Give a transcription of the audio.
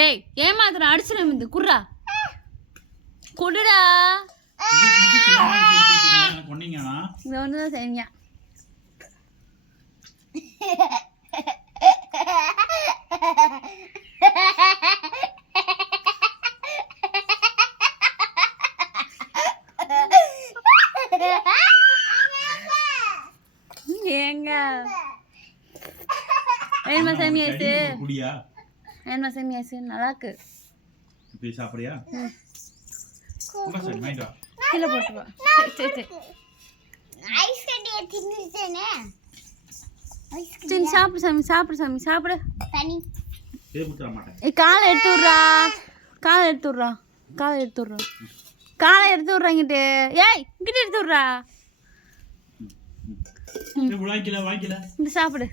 ஏய் ஏமாத்துற அடிச்சிடும் இந்த குர்ரா கொடுடா இந்த ஒண்ணுதான் செய்யுங்க ஏங்க வேணுமா சேமியாசு வேணுமா சேமியாசு நல்லா இருக்கு சாப்பிடுறியா கீழே போட்டு வா சரி சரி ஐஸ் கட்டியை தின்னுட்டேனே சரி சாப்பிடு சாமி சாப்பிடு சாமி சாப்பிடு தனி காலை எடுத்து விட்றா காலை எடுத்து விட்றா காலை எடுத்து விட்றா காலை எடுத்து விட்றா இங்கிட்டு ஏய் இங்கிட்டு எடுத்து விட்றா இந்த சாப்பிடு